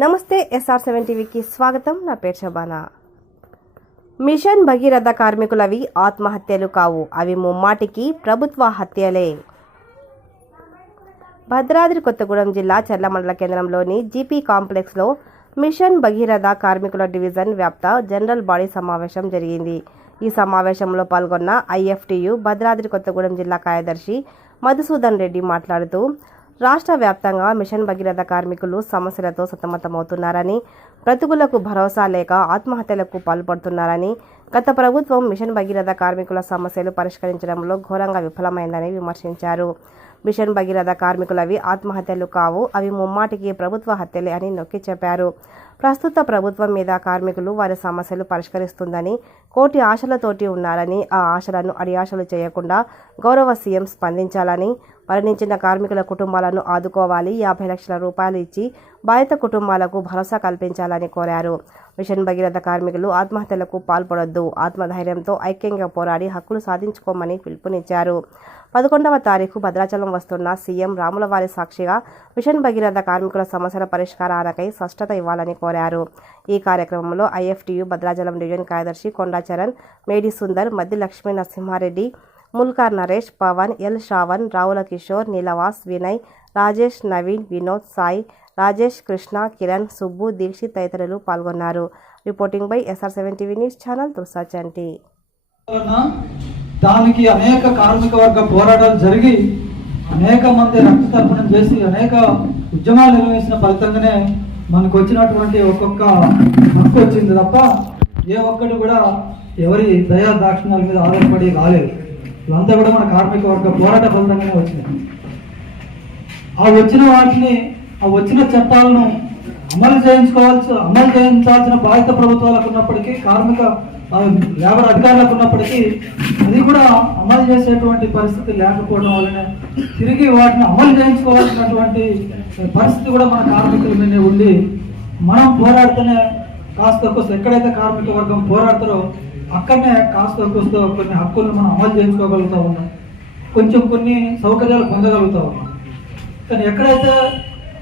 నమస్తే SR seven టీవీకి స్వాగతం. నా పేరు శబానా. మిషన్ భగీరథ కార్మికులవి ఆత్మహత్యలు కావు. అవి ముమ్మాటికి ప్రభుత్వ హత్యలే. భద్రాద్రి కొత్తగూడెం జిల్లా చర్ల మండల కేంద్రంలోని జీపీ కాంప్లెక్స్లో మిషన్ భగీరథ కార్మికుల డివిజన్ వ్యాప్త జనరల్ బాడీ సమావేశం జరిగింది. ఈ సమావేశంలో పాల్గొన్న ఐఎఫ్టియు భద్రాద్రి కొత్తగూడెం జిల్లా కార్యదర్శి మధుసూదన్ రెడ్డి మాట్లాడుతూ రాష్ట్ర వ్యాప్తంగా మిషన్ భగీరథ కార్మికులు సమస్యలతో సతమతమవుతున్నారని ప్రతికూలకు భరోసా లేక ఆత్మహత్యలకు పాల్పడుతున్నారని గత ప్రభుత్వం మిషన్ భగీరథ కార్మికుల సమస్యలు పరిష్కరించడంలో ఘోరంగా విఫలమైందని విమర్శించారు. మిషన్ భగీరథ కార్మికులవి ఆత్మహత్యలు కావు అవి ముమ్మాటికి ప్రభుత్వ హత్యలే అని నొక్కి చెప్పారు. ప్రస్తుత ప్రభుత్వం మీద కార్మికులు వారి సమస్యలు పరిష్కరిస్తుందని కోటి ఆశలతోటి ఉన్నారని ఆ ఆశలను అడియాశలు చేయకుండా గౌరవ సీఎం స్పందించాలని మరణించిన కార్మికుల కుటుంబాలను ఆదుకోవాలి యాభై లక్షల రూపాయలు ఇచ్చి బాధిత కుటుంబాలకు భరోసా కల్పించాలని కోరారు. మిషన్ భగీరథ కార్మికులు ఆత్మహత్యలకు పాల్పడొద్దు. ఆత్మధైర్యంతో ఐక్యంగా పోరాడి హక్కులు సాధించుకోమని పిలుపునిచ్చారు. పదకొండవ తారీఖు భద్రాచలం వస్తున్న సీఎం రాములవారి సాక్షిగా మిషన్ భగీరథ కార్మికుల సమస్యల పరిష్కారాలకై స్పష్టత ఇవ్వాలని కోరారు. ఈ కార్యక్రమంలో ఐఎఫ్టియు భద్రాచలం డివిజన్ కార్యదర్శి కొండాచరణ్ మేడి సుందర్ మద్ది లక్ష్మీ నరసింహారెడ్డి ముల్కార్ నరేష్ పవన్ ఎల్ శ్రావణ్ రావుల కిషోర్ నీలవాస్ వినయ్ రాజేష్ నవీన్ వినోద్ సాయి రాజేష్ కృష్ణ కిరణ్ సుబ్బు దీక్షిత్ తదితరులు పాల్గొన్నారు. Reporting by S R seven TV news channel తుర్సా దానికి అనేక కార్మిక వర్గ పోరాటాలు జరిగి అనేక మంది రక్త తర్పణం చేసి అనేక ఉద్యమాలు నిర్వహించిన ఫలితంగానే మనకు వచ్చినటువంటి ఒక్కొక్క హక్కు వచ్చింది తప్ప ఏ ఒక్కటి కూడా ఎవరి దయా దాక్షిణ్యాల మీద ఆధారపడి రాలేదు. ఇదంతా కూడా మన కార్మిక వర్గ పోరాట ఫలితంగానే వచ్చింది. ఆ వచ్చిన వాటిని ఆ వచ్చిన చట్టాలను అమలు చేయించుకోవాల్సి అమలు చేయించాల్సిన బాధ్యత ప్రభుత్వాలకు ఉన్నప్పటికీ కార్మిక లేబర్ అధికారులకు ఉన్నప్పటికీ అది కూడా అమలు చేసేటువంటి పరిస్థితి లేకపోవడం వల్లనే తిరిగి వాటిని అమలు చేయించుకోవాల్సినటువంటి పరిస్థితి కూడా మన కార్మికుల మీద ఉండి మనం పోరాడితేనే కాస్త ఎక్కడైతే కార్మిక వర్గం పోరాడతారో అక్కడనే కాస్త కోస్త కొన్ని హక్కులను మనం అమలు చేయించుకోగలుగుతా ఉన్నాం. కొంచెం కొన్ని సౌకర్యాలు పొందగలుగుతా ఉన్నాం. కానీ ఎక్కడైతే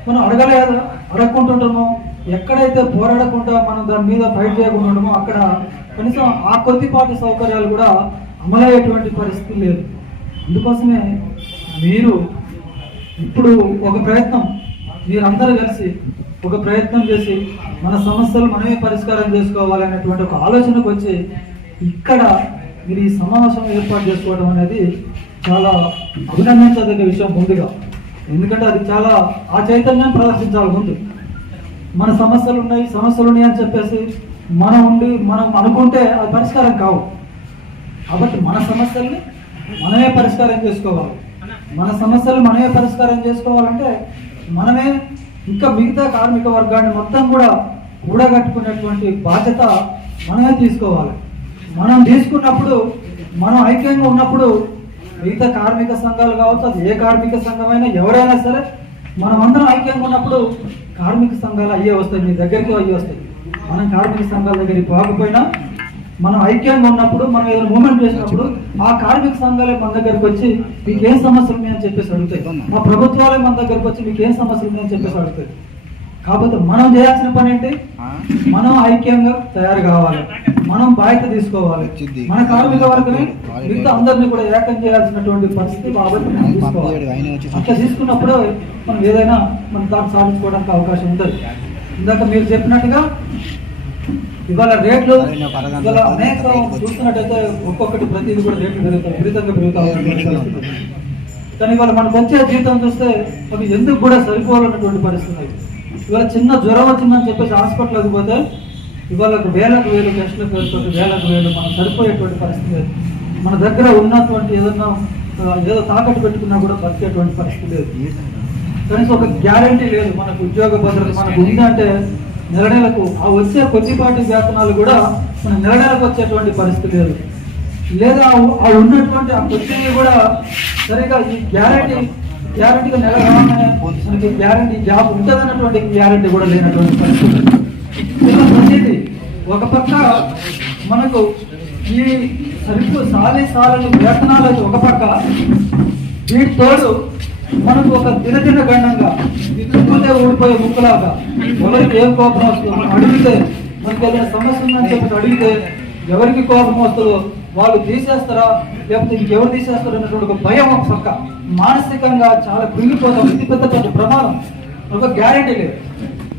మనం అడగలేదు అడగకుంటుంటామో ఎక్కడైతే పోరాడకుండా మనం దాని మీద ఫైట్ చేయకుండా అక్కడ కనీసం ఆ కొద్దిపాటి సౌకర్యాలు కూడా అమలయ్యేటువంటి పరిస్థితి లేదు. అందుకోసమే మీరు ఇప్పుడు ఒక ప్రయత్నం మీరందరూ కలిసి ఒక ప్రయత్నం చేసి మన సమస్యలు మనమే పరిష్కారం చేసుకోవాలనేటువంటి ఒక ఆలోచనకు వచ్చి ఇక్కడ మీరు ఈ సమావేశం ఏర్పాటు చేసుకోవడం అనేది చాలా అభినందించదగ్గ విషయం ముందుగా. ఎందుకంటే అది చాలా ఆ చైతన్యం ప్రదర్శించాలి ముందు. మన సమస్యలు ఉన్నాయి సమస్యలు ఉన్నాయి అని చెప్పేసి మనం ఉండి మనం అనుకుంటే అది పరిష్కారం కావు. కాబట్టి మన సమస్యల్ని మనమే పరిష్కారం చేసుకోవాలి. మన సమస్యలు మనమే పరిష్కారం చేసుకోవాలంటే మనమే ఇంకా మిగతా కార్మిక వర్గాన్ని మొత్తం కూడా కూడగట్టుకునేటువంటి బాధ్యత మనమే తీసుకోవాలి. మనం తీసుకున్నప్పుడు మనం ఐక్యంగా ఉన్నప్పుడు మిగతా కార్మిక సంఘాలు కావచ్చు అది ఏ కార్మిక సంఘమైనా ఎవరైనా సరే మనం అందరం ఐక్యంగా ఉన్నప్పుడు కార్మిక సంఘాలు అయ్యే వస్తాయి మీ దగ్గరికి అయ్యే వస్తాయి. మనం కార్మిక సంఘాల దగ్గరికి పోకపోయినా మనం ఐక్యంగా ఉన్నప్పుడు మనం ఏదైనా మూమెంట్ చేసినప్పుడు ఆ కార్మిక సంఘాలే మన దగ్గరకు వచ్చి మీకు ఏం సమస్యలు ఉన్నాయని చెప్పేసి అడుగుతాయి. మా ప్రభుత్వాలే మన దగ్గరకు వచ్చి మీకు ఏం సమస్యలు ఉన్నాయని చెప్పేసి అడుగుతాయి. కాకపోతే మనం చేయాల్సిన పని ఏంటి? మనం ఐక్యంగా తయారు కావాలి. మనం బాధ్యత తీసుకోవాలి. మన కార్మిక వర్గమే మిగతా అందరినీ కూడా ఏకం చేయాల్సినటువంటి పరిస్థితి బాబట్టి మనం తీసుకోవాలి. అట్లా తీసుకున్నప్పుడు మనం ఏదైనా మనం దాన్ని సాధించుకోవడానికి అవకాశం ఉంటుంది. ఇందాక మీరు చెప్పినట్టుగా ఇవాళ రేట్లు ఇవాళ అనేక చూస్తున్నట్టయితే ఒక్కొక్కటి ప్రతిదీ కూడా రేట్లు పెరుగుతాయి విపరీతంగా పెరుగుతా ఉన్నాయి. కానీ ఇవాళ మనకు వచ్చే జీతం చూస్తే అవి ఎందుకు కూడా సరిపోవాలన్నటువంటి పరిస్థితి. ఇవాళ చిన్న జ్వరం వచ్చిందని చెప్పేసి హాస్పిటల్కి పోతే ఇవాళ వేలకు వేలు టెస్టులకు వెళ్తుంది వేలకు వేలు మనం సరిపోయేటువంటి పరిస్థితి లేదు. మన దగ్గర ఉన్నటువంటి ఏదన్నా ఏదో తాకట్టు పెట్టుకున్నా కూడా బతికేటువంటి పరిస్థితి లేదు. కనీసం ఒక గ్యారంటీ లేదు. మనకు ఉద్యోగ భద్రత మనకు ఉందంటే నెల నెలకు ఆ వచ్చే కొద్దిపాటి వేతనాలు కూడా మన నెల నెలకు వచ్చేటువంటి పరిస్థితి లేదు. లేదా ఆ- ఆ ఉన్నటువంటి ఆ కొద్దిని కూడా సరిగా ఈ గ్యారంటీ గ్యారంటీగా నెల రాగానే మనకి గ్యారంటీ జాబ్ ఉంటుందన్నటువంటి గ్యారంటీ కూడా లేనటువంటి పరిస్థితి. ఇలా ఒక పక్క మనకు ఈ సరుకు సాలి సాలని వేతనాలు ఒక పక్క వీటి తోడు మనకు ఒక దినదిన గండంగా దిక్కుతే ఊడిపోయే ముక్కులాగా ఎవరికి ఏం కోపం వస్తుందో అడిగితే మనకి ఏదైనా సమస్య ఉందని చెప్పి అడిగితే ఎవరికి కోపం వస్తుందో వాళ్ళు తీసేస్తారా? లేకపోతే ఇంకెవరు తీసేస్తారో అన్నటువంటి ఒక భయం ఒక పక్క. మానసికంగా చాలా కృంగిపోతాం ఇది పెద్ద పెద్ద ప్రమాదం. ఒక గ్యారెంటీ లేదు.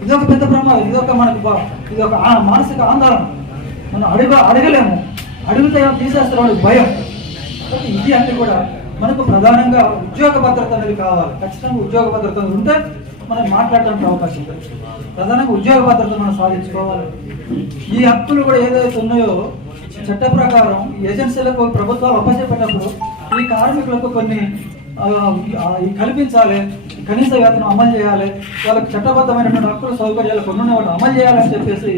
ఇది ఒక పెద్ద ప్రమాదం. ఇది ఒక మనకు ఇది ఒక మానసిక ఆందోళన. మనం అడగ అడగలేము. అడిగితే తీసేస్తారు వాళ్ళకి భయం. కాబట్టి ఇది అంటే కూడా మనకు ప్రధానంగా ఉద్యోగ భద్రత అనేది కావాలి. ఖచ్చితంగా ఉద్యోగ భద్రత ఉంటే మనం మాట్లాడడానికి అవకాశం ఉంది ప్రధానంగా ఉద్యోగ భద్రత మనం సాధించుకోవాలి. ఈ హక్కులు కూడా ఏదైతే ఉన్నాయో చట్ట ప్రకారం ఏజెన్సీలకు ప్రభుత్వాలు అప్పచెప్పేటప్పుడు ఈ కార్మికులకు కొన్ని కల్పించాలి కనీస వేతనం అమలు చేయాలి వాళ్ళకి చట్టబద్ధమైనటువంటి హక్కుల సౌకర్యాలు కొన్ని అమలు చేయాలని చెప్పేసి